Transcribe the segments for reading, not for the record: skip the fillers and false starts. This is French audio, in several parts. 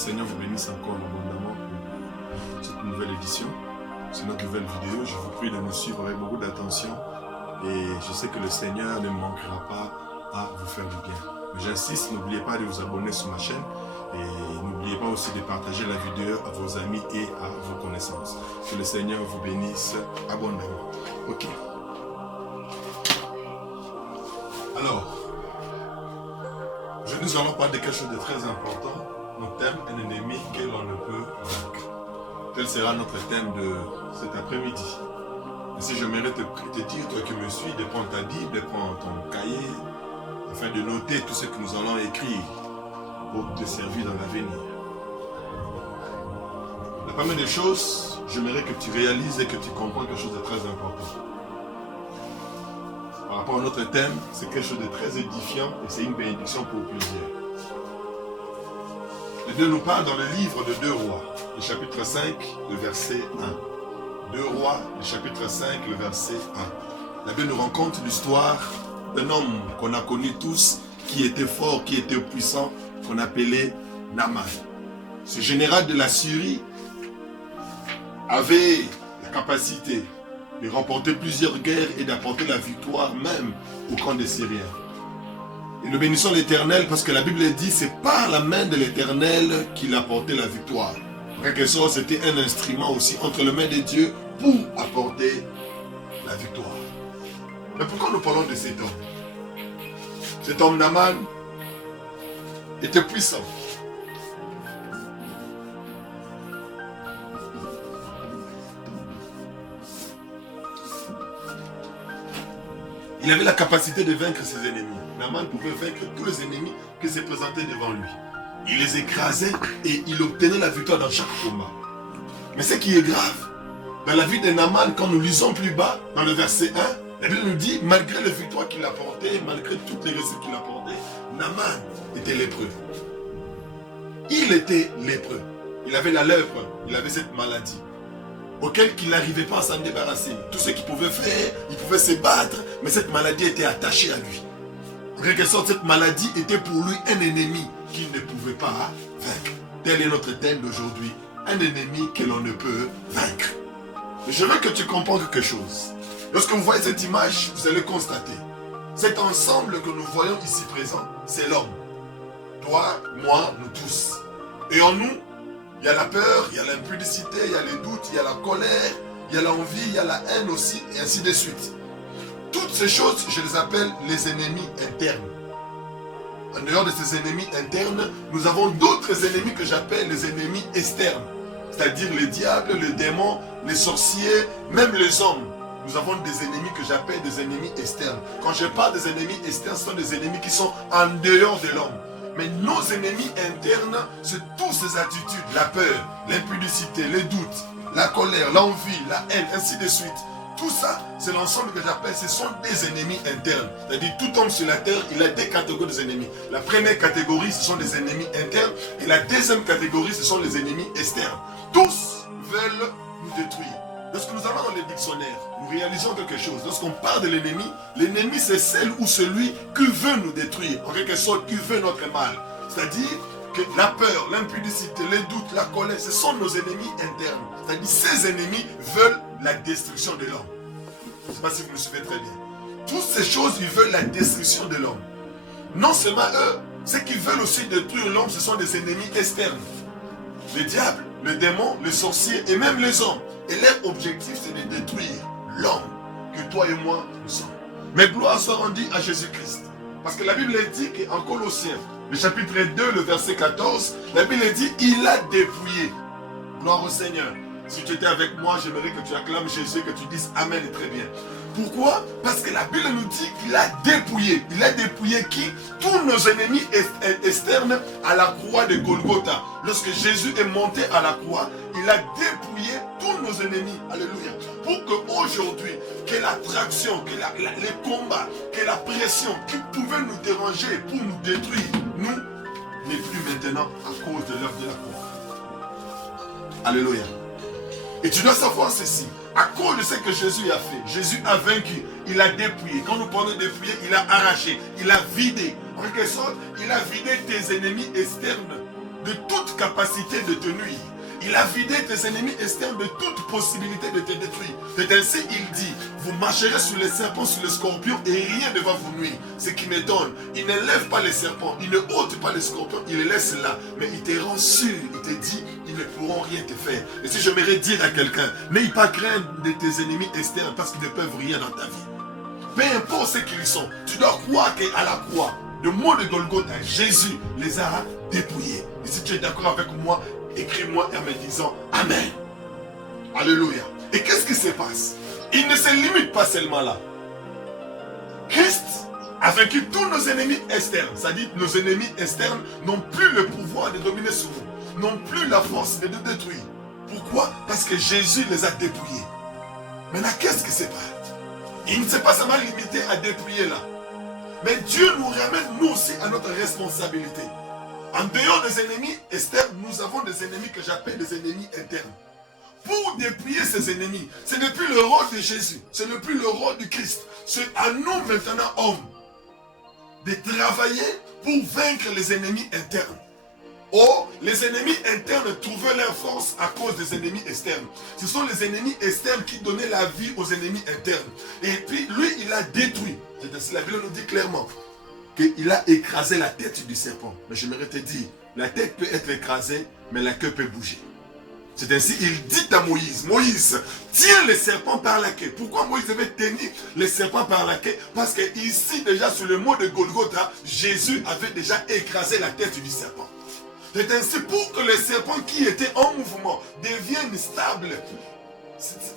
Seigneur vous bénisse encore abondamment pour cette nouvelle édition. C'est notre nouvelle vidéo. Je vous prie de nous suivre avec beaucoup d'attention. Et je sais que le Seigneur ne manquera pas à vous faire du bien. Mais j'insiste, n'oubliez pas de vous abonner sur ma chaîne. Et n'oubliez pas aussi de partager la vidéo à vos amis et à vos connaissances. Que le Seigneur vous bénisse abondamment. Ok. Alors, nous allons parler de quelque chose de très important. Notre thème, un ennemi que l'on ne peut vaincre. Tel sera notre thème de cet après-midi. Et si j'aimerais te dire, toi qui me suis, de prendre ta Bible, de prendre ton cahier, afin de noter tout ce que nous allons écrire pour te servir dans l'avenir. La première des choses, j'aimerais que tu réalises et que tu comprennes quelque chose de très important. Par rapport à notre thème, c'est quelque chose de très édifiant et c'est une bénédiction pour plusieurs. Le Dieu nous parle dans le livre de 2 Rois, le chapitre 5, le verset 1. 2 Rois, le chapitre 5, le verset 1. La Bible nous raconte l'histoire d'un homme qu'on a connu tous, qui était fort, qui était puissant, qu'on appelait Naaman. Ce général de la Syrie avait la capacité de remporter plusieurs guerres et d'apporter la victoire même au camp des Syriens. Et nous bénissons l'Éternel parce que la Bible dit c'est par la main de l'Éternel qu'il a apporté la victoire. En quelque sorte, c'était un instrument aussi entre les mains de Dieu pour apporter la victoire. Mais pourquoi nous parlons de cet homme? Cet homme Naaman était puissant. Il avait la capacité de vaincre ses ennemis. Naaman pouvait vaincre tous les ennemis qui se présentaient devant lui. Il les écrasait et il obtenait la victoire dans chaque combat. Mais ce qui est grave, dans la vie de Naaman, quand nous lisons plus bas, dans le verset 1, la Bible nous dit, malgré les victoires qu'il apportait, malgré toutes les réussites qu'il apportait, Naaman était lépreux. Il était lépreux. Il avait la lèpre, il avait cette maladie auquel il n'arrivait pas à s'en débarrasser. Tout ce qu'il pouvait faire, il pouvait se battre, mais cette maladie était attachée à lui. En quelque sorte, cette maladie était pour lui un ennemi qu'il ne pouvait pas vaincre. Tel est notre thème d'aujourd'hui, un ennemi que l'on ne peut vaincre. Mais je veux que tu comprennes quelque chose. Lorsque vous voyez cette image, vous allez constater, cet ensemble que nous voyons ici présent, c'est l'homme. Toi, moi, nous tous. Et en nous, il y a la peur, il y a l'impudicité, il y a les doutes, il y a la colère, il y a l'envie, il y a la haine aussi, et ainsi de suite. Toutes ces choses, je les appelle les ennemis internes. En dehors de ces ennemis internes, nous avons d'autres ennemis que j'appelle les ennemis externes. C'est-à-dire les diables, les démons, les sorciers, même les hommes. Nous avons des ennemis que j'appelle des ennemis externes. Quand je parle des ennemis externes, ce sont des ennemis qui sont en dehors de l'homme. Mais nos ennemis internes, c'est toutes ces attitudes, la peur, l'impudicité, les doutes, la colère, l'envie, la haine, ainsi de suite. Tout ça, c'est l'ensemble que j'appelle, ce sont des ennemis internes. C'est-à-dire, tout homme sur la terre, il a des catégories d'ennemis. La première catégorie, ce sont des ennemis internes. Et la deuxième catégorie, ce sont les ennemis externes. Tous veulent nous détruire. Lorsque nous allons dans les dictionnaires, nous réalisons quelque chose. Lorsqu'on parle de l'ennemi c'est celle ou celui qui veut nous détruire. En quelque sorte, qui veut notre mal. C'est-à-dire que la peur, l'impudicité, les doutes, la colère, ce sont nos ennemis internes. C'est-à-dire ces ennemis veulent la destruction de l'homme. Je ne sais pas si vous me suivez très bien. Toutes ces choses, ils veulent la destruction de l'homme. Non seulement eux, ceux qui veulent aussi détruire l'homme, ce sont des ennemis externes. Les diables, les démons, les sorciers et même les hommes. Et leur objectif, c'est de détruire l'homme que toi et moi nous sommes. Mais gloire soit rendue à Jésus-Christ. Parce que la Bible dit qu'en Colossiens, le chapitre 2, le verset 14, la Bible dit il a dépouillé. Gloire au Seigneur. Si tu étais avec moi, j'aimerais que tu acclames Jésus, que tu dises Amen et très bien. Pourquoi? Parce que la Bible nous dit qu'il a dépouillé. Il a dépouillé qui? Tous nos ennemis externes à la croix de Golgotha. Lorsque Jésus est monté à la croix, il a dépouillé tous nos ennemis. Alléluia. Pour qu'aujourd'hui, que l'attraction, que les combats, que la pression qui pouvait nous déranger pour nous détruire, nous, n'est plus maintenant à cause de l'œuvre de la croix. Alléluia. Et tu dois savoir ceci. À cause de ce que Jésus a fait, Jésus a vaincu, il a dépouillé. Quand nous parlons de dépouiller, il a arraché, il a vidé. En quelque sorte, il a vidé tes ennemis externes. de toute capacité de te nuire. Il a vidé tes ennemis externes de toute possibilité de te détruire. C'est ainsi il dit, vous marcherez sur les serpents, sur les scorpions et rien ne va vous nuire. Ce qui m'étonne, il ne lève pas les serpents, il ne ôte pas les scorpions, il les laisse là. Mais il te rend sûr, il te dit, ils ne pourront rien te faire. Et si j'aimerais dire à quelqu'un, n'aie pas crainte de tes ennemis externes parce qu'ils ne peuvent rien dans ta vie. Peu importe ce qu'ils sont, tu dois croire qu'à la croix, le mot de Golgotha, Jésus les a dépouillés. Et si tu es d'accord avec moi, écris-moi en me disant Amen. Alléluia. Et qu'est-ce qui se passe? Il ne se limite pas seulement là. Christ a vaincu tous nos ennemis externes. C'est-à-dire que nos ennemis externes n'ont plus le pouvoir de dominer sur nous, n'ont plus la force de nous détruire. Pourquoi? Parce que Jésus les a dépouillés. Maintenant, qu'est-ce qui se passe? Il ne s'est pas seulement limité à dépouiller là. Mais Dieu nous ramène nous aussi à notre responsabilité. En dehors des ennemis externes, nous avons des ennemis que j'appelle des ennemis internes. Pour dépouiller ces ennemis, ce n'est plus le rôle de Jésus, ce n'est plus le rôle du Christ. C'est à nous maintenant, hommes, de travailler pour vaincre les ennemis internes. Oh, les ennemis internes trouvaient leur force à cause des ennemis externes. Ce sont les ennemis externes qui donnaient la vie aux ennemis internes. Et puis, lui, il a détruit. La Bible nous dit clairement qu'il a écrasé la tête du serpent. Mais j'aimerais te dire, la tête peut être écrasée, mais la queue peut bouger. C'est ainsi, il dit à Moïse, Moïse, tiens le serpent par la queue. Pourquoi Moïse devait tenir le serpent par la queue? Parce que ici, déjà, sur le mot de Golgotha, Jésus avait déjà écrasé la tête du serpent. C'est ainsi, pour que le serpent qui était en mouvement devienne stable,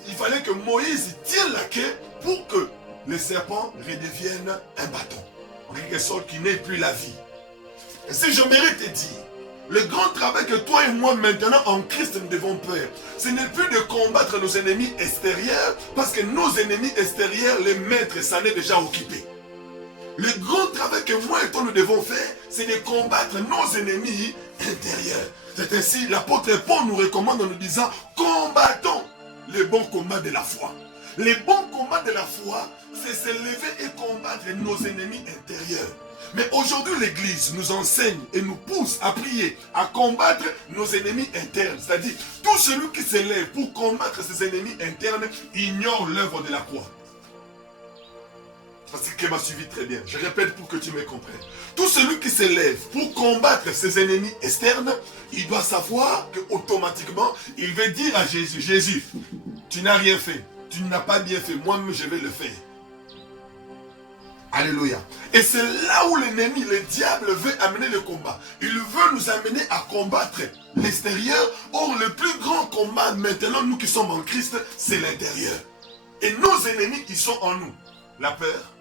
il fallait que Moïse tienne la queue pour que le serpent redevienne un bâton. En quelque sorte, qui n'ait plus la vie. Et si je mérite te dire, le grand travail que toi et moi maintenant en Christ nous devons faire, ce n'est plus de combattre nos ennemis extérieurs, parce que nos ennemis extérieurs, les maîtres s'en est déjà occupé. Le grand travail que moi et toi nous devons faire, c'est de combattre nos ennemis intérieurs. C'est ainsi l'apôtre Paul nous recommande en nous disant, combattons le bon combat de la foi. Le bon combat de la foi, c'est se lever et combattre nos ennemis intérieurs. Mais aujourd'hui, l'Église nous enseigne et nous pousse à prier, à combattre nos ennemis internes. C'est-à-dire, tout celui qui se lève pour combattre ses ennemis internes ignore l'œuvre de la croix. Parce que m'a suivi très bien. Je répète pour que tu me comprennes. Tout celui qui se lève pour combattre ses ennemis externes, il doit savoir qu'automatiquement, il veut dire à Jésus, Jésus, tu n'as rien fait. Tu n'as pas bien fait. Moi-même, je vais le faire. Alléluia. Et c'est là où l'ennemi, le diable, veut amener le combat. Il veut nous amener à combattre l'extérieur. Or, le plus grand combat, maintenant, nous qui sommes en Christ, c'est l'intérieur. Et nos ennemis, ils sont en nous. La peur,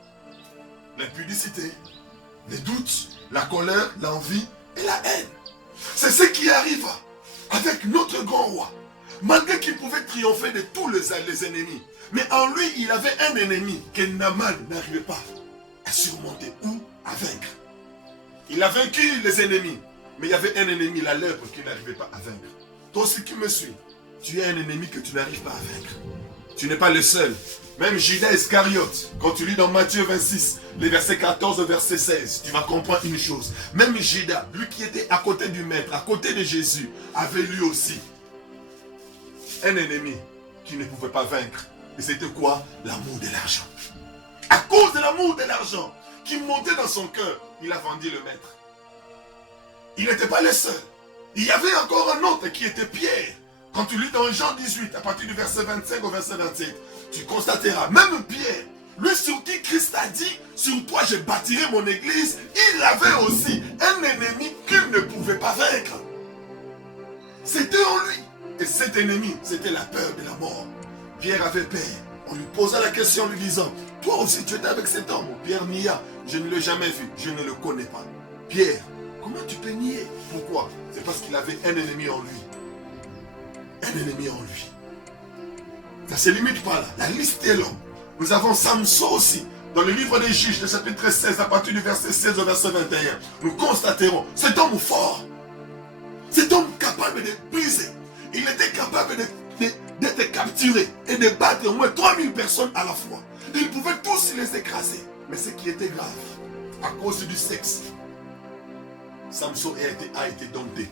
l'impudicité, les doutes, la colère, l'envie et la haine. C'est ce qui arrive avec notre grand roi. Malgré qu'il pouvait triompher de tous les ennemis. Mais en lui, il avait un ennemi que Naaman n'arrivait pas à surmonter ou à vaincre. Il a vaincu les ennemis. Mais il y avait un ennemi, la lèpre, qu'il n'arrivait pas à vaincre. Toi aussi qui me suis, tu as un ennemi que tu n'arrives pas à vaincre. Tu n'es pas le seul. Même Judas Iscariote, quand tu lis dans Matthieu 26, les versets 14 au verset 16, tu vas comprendre une chose. Même Judas, lui qui était à côté du maître, à côté de Jésus, avait lui aussi un ennemi qui ne pouvait pas vaincre. Et c'était quoi? L'amour de l'argent. À cause de l'amour de l'argent qui montait dans son cœur, il a vendu le maître. Il n'était pas le seul. Il y avait encore un autre qui était Pierre. Quand tu lis dans Jean 18, à partir du verset 25 au verset 27, tu constateras, même Pierre, lui sur qui Christ a dit, sur toi je bâtirai mon église, il avait aussi un ennemi qu'il ne pouvait pas vaincre. C'était en lui. Et cet ennemi, c'était la peur de la mort. Pierre avait peur. On lui posa la question en lui disant, toi aussi tu étais avec cet homme? Pierre nia, je ne l'ai jamais vu, je ne le connais pas. Pierre, comment tu peux nier? Pourquoi? C'est parce qu'il avait un ennemi en lui. Un ennemi en lui. Ça ne se limite pas là. La liste est longue. Nous avons Samson aussi. Dans le livre des Juges, le chapitre 16, à partir du verset 16 au verset 21, nous constaterons cet homme fort. Cet homme capable de briser. Il était capable d'être capturé et de battre au moins 3000 personnes à la fois. Il pouvait tous les écraser. Mais ce qui était grave, à cause du sexe, Samson a été dompté.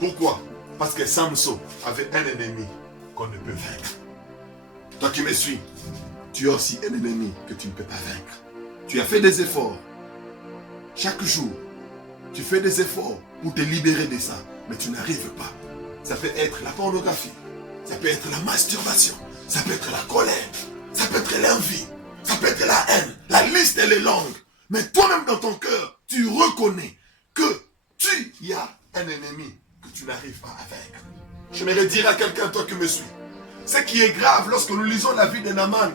Pourquoi? Parce que Samson avait un ennemi qu'on ne peut vaincre. Toi qui me suis, tu as aussi un ennemi que tu ne peux pas vaincre. Tu as fait des efforts. Chaque jour, tu fais des efforts pour te libérer de ça, mais tu n'arrives pas. Ça peut être la pornographie, ça peut être la masturbation, ça peut être la colère, ça peut être l'envie, ça peut être la haine. La liste, elle est longue. Mais toi-même dans ton cœur, tu reconnais que tu y as un ennemi que tu n'arrives pas à vaincre. J'aimerais dire à quelqu'un, toi qui me suis, ce qui est grave lorsque nous lisons la vie de Naaman,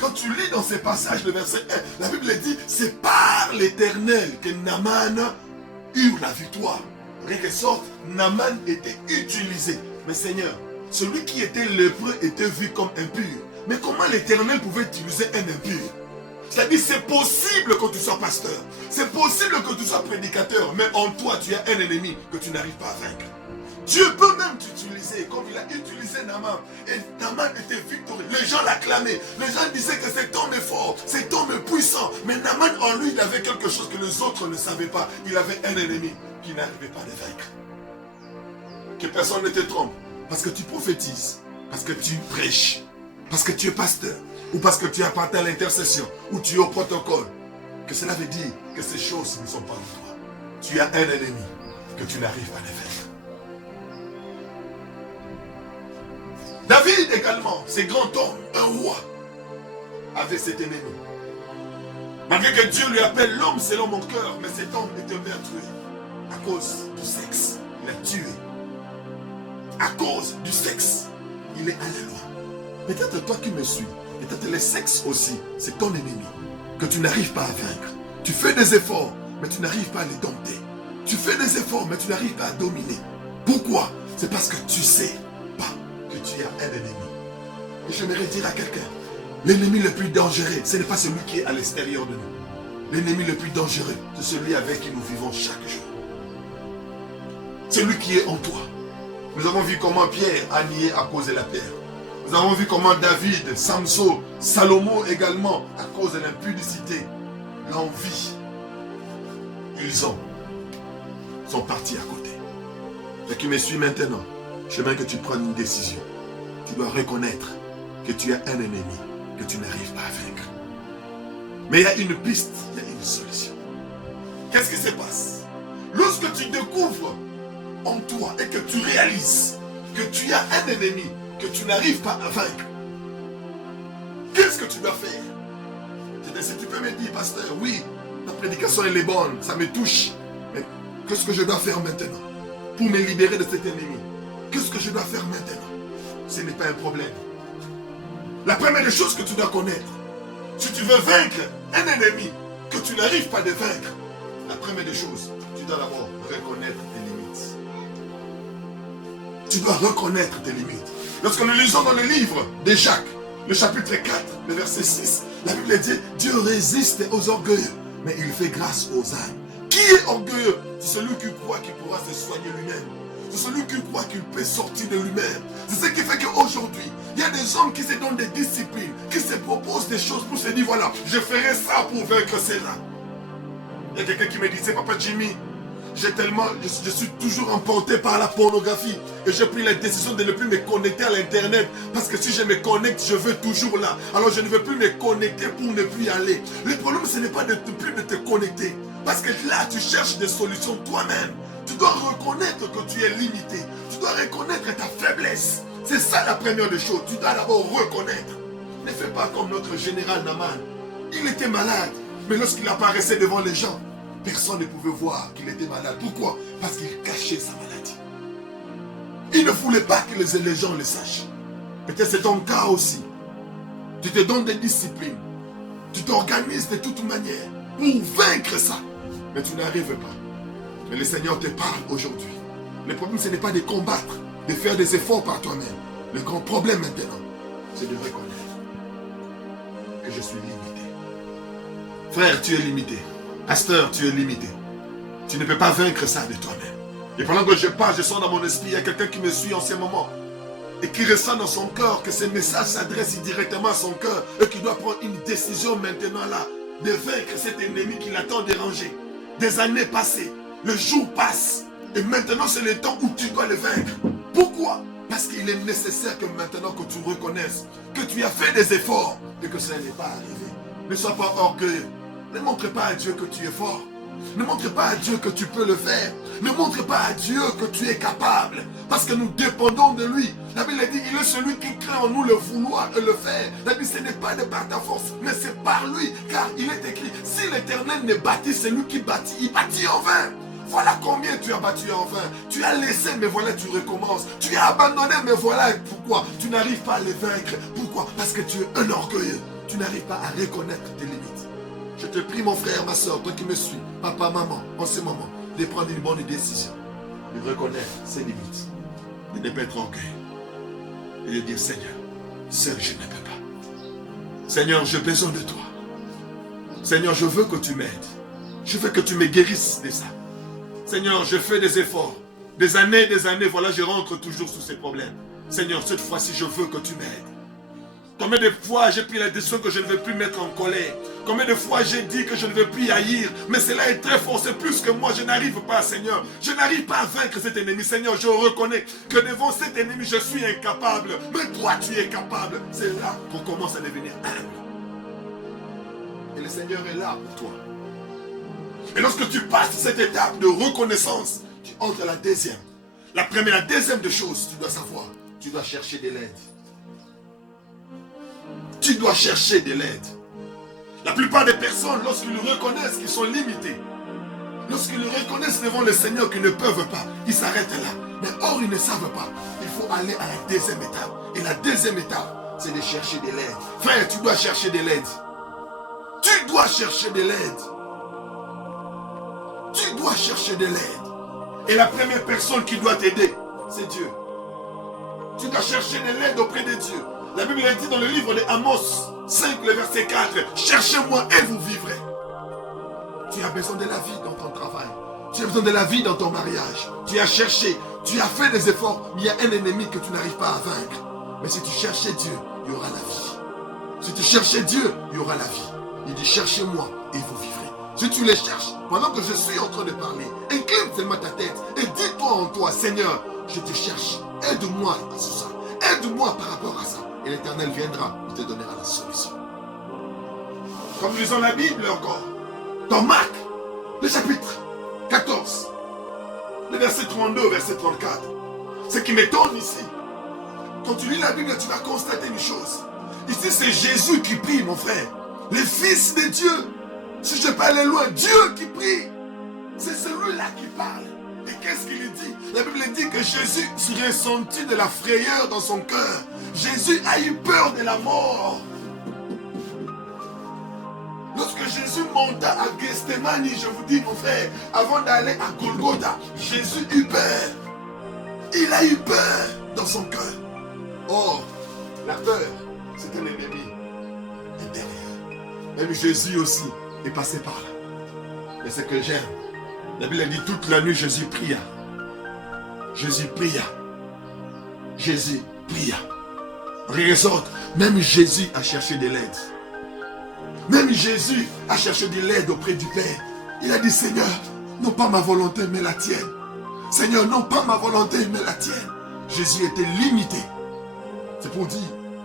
quand tu lis dans ces passages, le verset 1, la Bible dit, c'est par l'Éternel que Naaman eut la victoire. En quelque sorte, Naaman était utilisé. Mais Seigneur, celui qui était lépreux était vu comme impur. Mais comment l'Éternel pouvait utiliser un impur? C'est-à-dire, c'est possible que tu sois pasteur. C'est possible que tu sois prédicateur. Mais en toi, tu as un ennemi que tu n'arrives pas à vaincre. Dieu peut même t'utiliser comme il a utilisé Naaman. Et Naaman était victorieux. Les gens l'acclamaient. Les gens disaient que cet homme est fort, cet homme est puissant. Mais Naaman en lui, il avait quelque chose que les autres ne savaient pas. Il avait un ennemi qui n'arrivait pas à le vaincre. Que personne ne te trompe. Parce que tu prophétises, parce que tu prêches, parce que tu es pasteur, ou parce que tu appartiens à l'intercession, ou tu es au protocole. Que cela veut dire que ces choses ne sont pas en toi. Tu as un ennemi que tu n'arrives pas à le vaincre. David également, ce grand homme, un roi, avait cet ennemi. Malgré que Dieu lui appelle l'homme selon mon cœur, mais cet homme était meurtrier à cause du sexe. Il a tué. À cause du sexe, il est allé loin. Peut-être toi qui me suis, peut-être le sexe aussi, c'est ton ennemi que tu n'arrives pas à vaincre. Tu fais des efforts, mais tu n'arrives pas à les dompter. Tu fais des efforts, mais tu n'arrives pas à dominer. Pourquoi? C'est parce que tu sais pas que tu as un ennemi. Et j'aimerais dire à quelqu'un, l'ennemi le plus dangereux, ce n'est pas celui qui est à l'extérieur de nous. L'ennemi le plus dangereux, c'est celui avec qui nous vivons chaque jour. Celui qui est en toi. Nous avons vu comment Pierre a nié à cause de la pierre. Nous avons vu comment David, Samson, Salomon également, à cause de l'impudicité, l'envie, ils sont partis à côté. Et qui me suis maintenant, je veux que tu prennes une décision. Tu dois reconnaître que tu as un ennemi que tu n'arrives pas à vaincre. Mais il y a une piste, il y a une solution. Qu'est-ce qui se passe? Lorsque tu découvres en toi et que tu réalises que tu as un ennemi que tu n'arrives pas à vaincre, qu'est-ce que tu dois faire? Si tu peux me dire, pasteur, oui, la prédication elle est bonne, ça me touche, mais qu'est-ce que je dois faire maintenant pour me libérer de cet ennemi? Qu'est-ce que je dois faire maintenant? Ce n'est pas un problème. La première des choses que tu dois connaître, si tu veux vaincre un ennemi que tu n'arrives pas à vaincre, la première des choses, tu dois d'abord reconnaître tes limites. Tu dois reconnaître tes limites. Lorsque nous lisons dans le livre de Jacques, le chapitre 4, le verset 6, la Bible dit, Dieu résiste aux orgueilleux, mais il fait grâce aux âmes. Qui est orgueilleux? C'est celui qui croit qu'il pourra se soigner lui-même. C'est celui qui croit qu'il peut sortir de lui-même. C'est ce qui fait qu'aujourd'hui, il y a des hommes qui se donnent des disciplines, qui se proposent des choses pour se dire, voilà, je ferai ça pour vaincre cela. Il y a quelqu'un qui me disait, Papa Jimmy, je suis toujours emporté par la pornographie et j'ai pris la décision de ne plus me connecter à l'internet parce que si je me connecte, je veux toujours là. Alors je ne veux plus me connecter pour ne plus y aller. Le problème, ce n'est pas de plus de te connecter parce que là, tu cherches des solutions toi-même. Tu dois reconnaître que tu es limité. Tu dois reconnaître ta faiblesse. C'est ça la première des choses. Tu dois d'abord reconnaître. Ne fais pas comme notre général Naaman. Il était malade, mais lorsqu'il apparaissait devant les gens, personne ne pouvait voir qu'il était malade. Pourquoi? Parce qu'il cachait sa maladie. Il ne voulait pas que les gens le sachent. Peut-être c'est ton cas aussi. Tu te donnes des disciplines. Tu t'organises de toute manière pour vaincre ça. Mais tu n'arrives pas. Mais le Seigneur te parle aujourd'hui. Le problème, ce n'est pas de combattre, de faire des efforts par toi-même. Le grand problème maintenant, c'est de reconnaître que je suis limité. Frère, tu es limité. Pasteur, tu es limité. Tu ne peux pas vaincre ça de toi-même. Et pendant que je parle, je sens dans mon esprit, il y a quelqu'un qui me suit en ce moment et qui ressent dans son cœur que ce message s'adresse directement à son cœur et qui doit prendre une décision maintenant là de vaincre cet ennemi qui l'attend déranger. des années passées, le jour passe. Et maintenant, c'est le temps où tu dois le vaincre. Pourquoi? Parce qu'il est nécessaire que maintenant que tu reconnaisses que tu as fait des efforts et que ça n'est pas arrivé. Ne sois pas orgueilleux. Ne montre pas à Dieu que tu es fort. Ne montre pas à Dieu que tu peux le faire. Ne montre pas à Dieu que tu es capable. Parce que nous dépendons de lui. La Bible dit, il est celui qui crée en nous le vouloir et le faire. La Bible, ce n'est pas de par ta force, mais c'est par lui. Car il est écrit, si l'Éternel ne bâtit, c'est lui qui bâtit. Il bâtit en vain. Voilà combien tu as battu en vain. Tu as laissé, mais voilà, tu recommences. Tu as abandonné, mais voilà pourquoi. Tu n'arrives pas à les vaincre. Pourquoi? Parce que tu es un orgueilleux. Tu n'arrives pas à reconnaître tes limites. Je te prie, mon frère, ma soeur, toi qui me suis, papa, maman, en ce moment, de prendre une bonne décision. De reconnaître ses limites. De ne pas être orgueilleux. Et de dire, Seigneur, seul je ne peux pas. Seigneur, j'ai besoin de toi. Seigneur, je veux que tu m'aides. Je veux que tu me guérisses de ça. Seigneur, je fais des efforts. Des années, voilà, je rentre toujours sous ces problèmes. Seigneur, cette fois-ci, je veux que tu m'aides. Combien de fois j'ai pris la décision que je ne veux plus mettre en colère? Combien de fois j'ai dit que je ne veux plus haïr? Mais cela est très fort, c'est plus que moi. Je n'arrive pas, Seigneur. Je n'arrive pas à vaincre cet ennemi. Seigneur, je reconnais que devant cet ennemi, je suis incapable. Mais toi, tu es capable. C'est là qu'on commence à devenir humble. Et le Seigneur est là pour toi. Et lorsque tu passes cette étape de reconnaissance, tu entres à la deuxième. La première, la deuxième de choses, tu dois savoir, tu dois chercher de l'aide. Tu dois chercher de l'aide. La plupart des personnes, lorsqu'ils reconnaissent qu'ils sont limités, lorsqu'ils reconnaissent devant le Seigneur qu'ils ne peuvent pas, ils s'arrêtent là. Mais or, ils ne savent pas. Il faut aller à la deuxième étape. Et la deuxième étape, c'est de chercher de l'aide. Frère, tu dois chercher de l'aide. Tu dois chercher de l'aide. Tu dois chercher de l'aide. Et la première personne qui doit t'aider, c'est Dieu. Tu dois chercher de l'aide auprès de Dieu. La Bible dit dans le livre de Amos 5, le verset 4, « Cherchez-moi et vous vivrez. » Tu as besoin de la vie dans ton travail. Tu as besoin de la vie dans ton mariage. Tu as cherché, tu as fait des efforts, mais il y a un ennemi que tu n'arrives pas à vaincre. Mais si tu cherchais Dieu, il y aura la vie. Si tu cherchais Dieu, il y aura la vie. Il dit, cherchez-moi et vous vivrez. Si tu les cherches, pendant que je suis en train de parler, incline seulement ta tête et dis-toi en toi, Seigneur, je te cherche. Aide-moi à ça. Aide-moi par rapport à ça. Et l'Éternel viendra, il te donnera la solution. Comme nous lisons la Bible encore, dans Marc, le chapitre 14, le verset 32 au verset 34. Ce qui m'étonne ici, quand tu lis la Bible, tu vas constater une chose. Ici, c'est Jésus qui prie, mon frère. Le Fils de Dieu. Si je peux aller loin, Dieu qui prie. C'est celui-là qui parle. Et qu'est-ce qu'il dit? La Bible dit que Jésus ressentit de la frayeur dans son cœur. Jésus a eu peur de la mort. Lorsque Jésus monta à Gethsémani, je vous dis mon frère, avant d'aller à Golgotha, Jésus eut peur. Il a eu peur dans son cœur. Or, la peur, c'est un ennemi intérieur. Même Jésus aussi est passé par là. Et ce que j'aime, la Bible dit toute la nuit Jésus pria. Jésus pria. Jésus pria. Résorte, même Jésus a cherché de l'aide. Même Jésus a cherché de l'aide auprès du Père. Il a dit, Seigneur, non pas ma volonté, mais la tienne. Seigneur, non pas ma volonté, mais la tienne. Jésus était limité. C'est pour dire,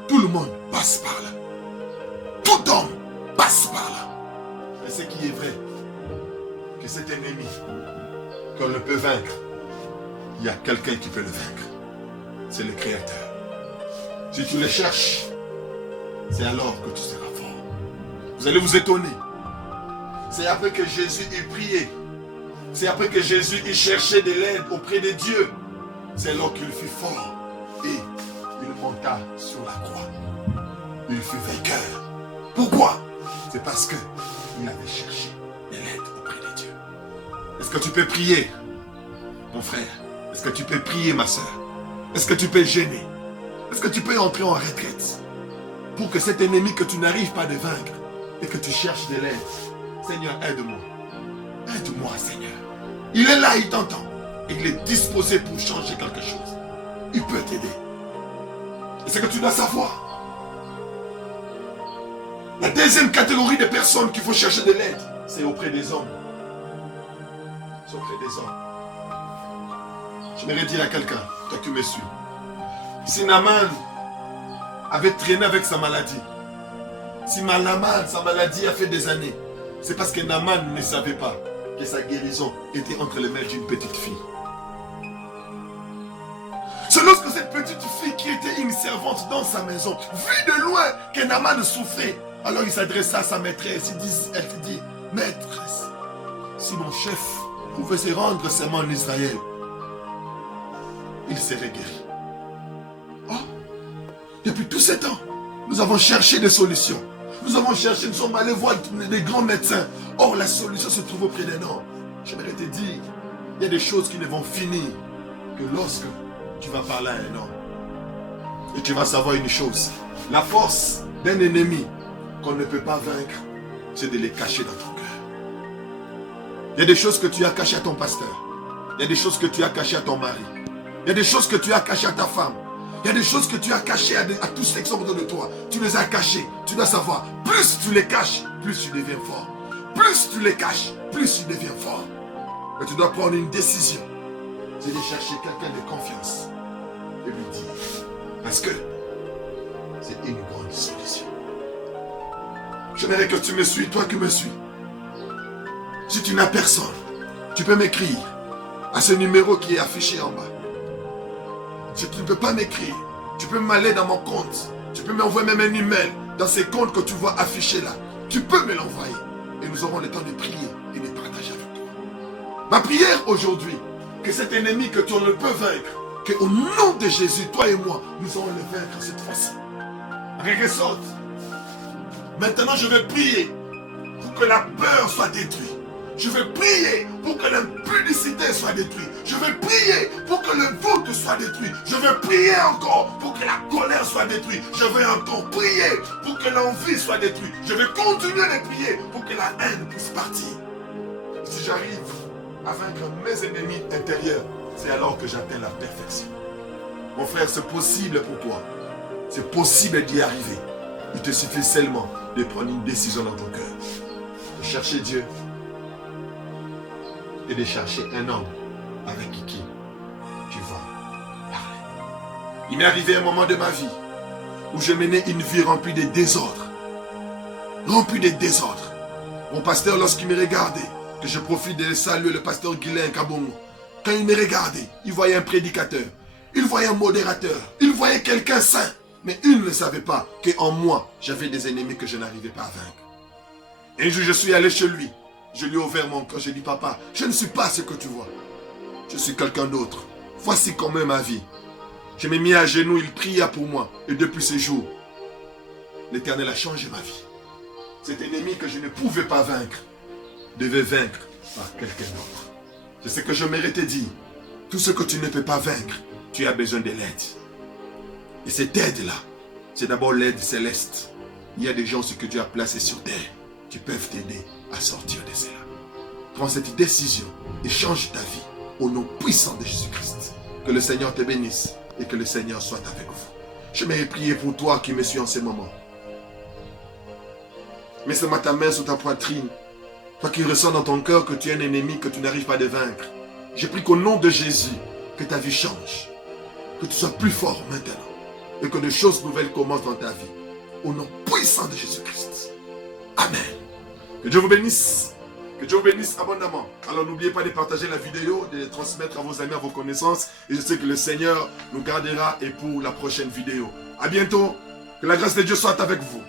tout le monde passe par là. Tout homme passe par là. Mais ce qui est vrai, que cet ennemi, qu'on ne peut vaincre, il y a quelqu'un qui peut le vaincre. C'est le Créateur. Si tu le cherches, c'est alors que tu seras fort. Vous allez vous étonner. C'est après que Jésus eut prié. C'est après que Jésus eut cherché de l'aide auprès de Dieu. C'est alors qu'il fut fort. Et il monta sur la croix. Il fut vainqueur. Pourquoi? C'est parce qu'il avait cherché de l'aide auprès de Dieu. Est-ce que tu peux prier, mon frère? Est-ce que tu peux prier, ma soeur? Est-ce que tu peux gêner? Est-ce que tu peux entrer en retraite pour que cet ennemi que tu n'arrives pas à vaincre et que tu cherches de l'aide? Seigneur, aide-moi. Aide-moi, Seigneur. Il est là, il t'entend. Et il est disposé pour changer quelque chose. Il peut t'aider. Et c'est que tu dois savoir. La deuxième catégorie de personnes qu'il faut chercher de l'aide, c'est auprès des hommes. sont près des hommes. J'aimerais dire à quelqu'un, toi qui me suis, si Naaman avait traîné avec sa maladie, si Naaman, sa maladie a fait des années, c'est parce que Naaman ne savait pas que sa guérison était entre les mains d'une petite fille. C'est lorsque cette petite fille qui était une servante dans sa maison, vit de loin que Naaman souffrait, alors il s'adressa à sa maîtresse, elle se dit, maîtresse, si mon chef pouvait se rendre seulement en Israël, il serait guéri. Oh, depuis tout ce temps, nous avons cherché des solutions. Nous avons cherché, nous sommes allés voir des grands médecins. Or, la solution se trouve auprès d'un homme. J'aimerais te dire, il y a des choses qui ne vont finir que lorsque tu vas parler à un homme. Et tu vas savoir une chose. La force d'un ennemi qu'on ne peut pas vaincre, c'est de les cacher dans ton cœur. Il y a des choses que tu as cachées à ton pasteur. Il y a des choses que tu as cachées à ton mari. Il y a des choses que tu as cachées à ta femme. Il y a des choses que tu as cachées à tous ceux qui sont autour de toi. Tu les as cachées. Tu dois savoir, plus tu les caches, plus tu deviens fort. Plus tu les caches, plus tu deviens fort. Et tu dois prendre une décision. C'est de chercher quelqu'un de confiance. Et lui dire. Parce que c'est une grande solution. J'aimerais que tu me suis, toi qui me suis. Si tu n'as personne, tu peux m'écrire à ce numéro qui est affiché en bas. Si tu ne peux pas m'écrire, tu peux m'aller dans mon compte. Tu peux m'envoyer même un email dans ces comptes que tu vois affichés là. Tu peux me l'envoyer. Et nous aurons le temps de prier et de partager avec toi. Ma prière aujourd'hui, que cet ennemi que tu ne peux vaincre, qu'au nom de Jésus, toi et moi, nous allons le vaincre cette fois-ci. Ressorte. Maintenant, je vais prier pour que la peur soit détruite. Je vais prier pour que l'impudicité soit détruite. Je vais prier pour que le doute soit détruit. Je vais prier encore pour que la colère soit détruite. Je vais encore prier pour que l'envie soit détruite. Je vais continuer de prier pour que la haine puisse partir. Si j'arrive à vaincre mes ennemis intérieurs, c'est alors que j'atteins la perfection. Mon frère, c'est possible pour toi. C'est possible d'y arriver. Il te suffit seulement de prendre une décision dans ton cœur. De chercher Dieu. Et de chercher un homme avec qui tu vas parler. Il m'est arrivé un moment de ma vie où je menais une vie remplie de désordre. Remplie de désordre. Mon pasteur, lorsqu'il me regardait, que je profite de saluer le pasteur Guylain Kabongo, quand il me regardait, il voyait un prédicateur, il voyait un modérateur, il voyait quelqu'un saint. Mais il ne savait pas qu'en moi, j'avais des ennemis que je n'arrivais pas à vaincre. Un jour, je suis allé chez lui. Je lui ai ouvert mon cœur, j'ai dit, papa, je ne suis pas ce que tu vois. Je suis quelqu'un d'autre. Voici comment ma vie. Je m'ai mis à genoux, il pria pour moi. Et depuis ce jour, l'Éternel a changé ma vie. Cet ennemi que je ne pouvais pas vaincre, devait vaincre par quelqu'un d'autre. C'est ce que je méritais dire. Tout ce que tu ne peux pas vaincre, tu as besoin de l'aide. Et cette aide-là, c'est d'abord l'aide céleste. Il y a des gens que Dieu a placés sur terre qui peuvent t'aider à sortir de cela. Prends cette décision et change ta vie au nom puissant de Jésus-Christ. Que le Seigneur te bénisse et que le Seigneur soit avec vous. Je vais prier pour toi qui me suis en ce moment. Mets-moi ta main sur ta poitrine. Toi qui ressens dans ton cœur que tu es un ennemi que tu n'arrives pas à vaincre. Je prie qu'au nom de Jésus, que ta vie change. Que tu sois plus fort maintenant. Et que des choses nouvelles commencent dans ta vie. Au nom puissant de Jésus-Christ. Amen. Que Dieu vous bénisse. Que Dieu vous bénisse abondamment. Alors n'oubliez pas de partager la vidéo, de transmettre à vos amis, à vos connaissances. Et je sais que le Seigneur nous gardera et pour la prochaine vidéo. À bientôt. Que la grâce de Dieu soit avec vous.